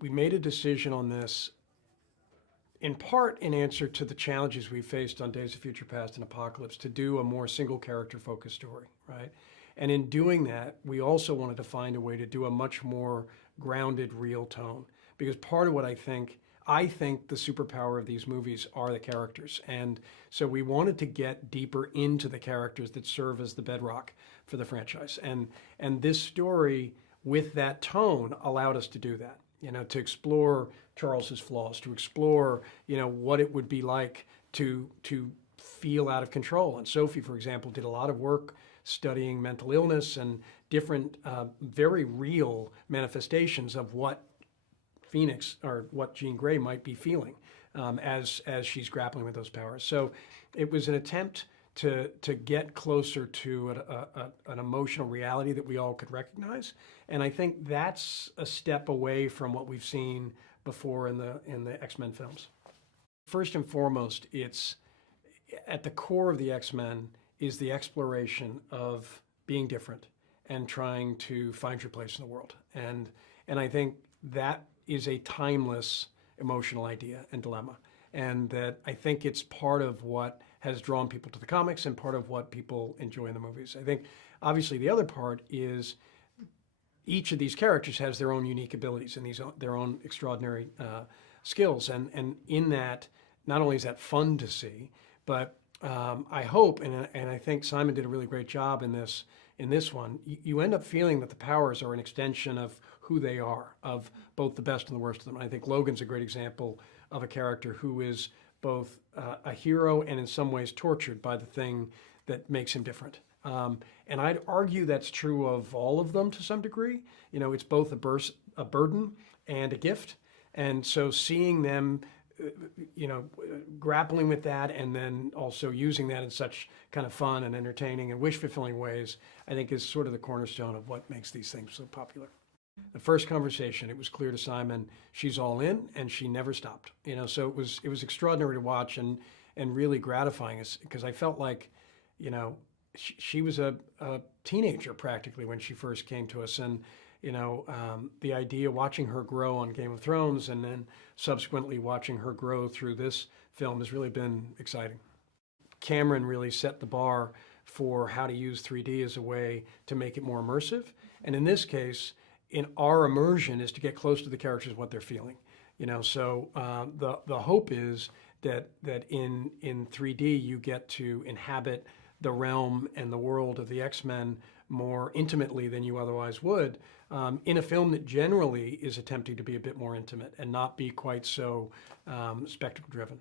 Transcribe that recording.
We made a decision on this in part in answer to the challenges we faced on Days of Future Past and Apocalypse to do a more single character focused story, right? And in doing that, we also wanted to find a way to do a much more grounded, real tone. Because part of what I think the superpower of these movies are the characters. And so we wanted to get deeper into the characters that serve as the bedrock for the franchise. And this story with that tone allowed us to do that. To explore Charles's flaws, to explore, what it would be like to feel out of control. And Sophie, for example, did a lot of work studying mental illness and different, very real manifestations of what Phoenix or what Jean Grey might be feeling as she's grappling with those powers. So it was an attempt to get closer to an emotional reality that we all could recognize. And I think that's a step away from what we've seen before in the X-Men films. First and foremost, it's at the core of the X-Men is the exploration of being different and trying to find your place in the world. And I think that is a timeless emotional idea and dilemma. And that I think it's part of what has drawn people to the comics and part of what people enjoy in the movies. I think obviously the other part is each of these characters has their own unique abilities and their own extraordinary skills. And in that, not only is that fun to see, but I hope, and I think Simon did a really great job in this one, you end up feeling that the powers are an extension of who they are, of both the best and the worst of them. And I think Logan's a great example of a character who is both a hero and in some ways tortured by the thing that makes him different. And I'd argue that's true of all of them to some degree. It's both a burden and a gift. And so seeing them, grappling with that and then also using that in such kind of fun and entertaining and wish-fulfilling ways, I think is sort of the cornerstone of what makes these things so popular. The first conversation, it was clear to Simon, she's all in and she never stopped. So it was extraordinary to watch and really gratifying because I felt like, she was a teenager practically when she first came to us. And, the idea watching her grow on Game of Thrones and then subsequently watching her grow through this film has really been exciting. Cameron really set the bar for how to use 3D as a way to make it more immersive. And in this case, in our immersion is to get close to the characters, what they're feeling. So the hope is that in 3D you get to inhabit the realm and the world of the X-Men more intimately than you otherwise would in a film that generally is attempting to be a bit more intimate and not be quite so spectacle driven.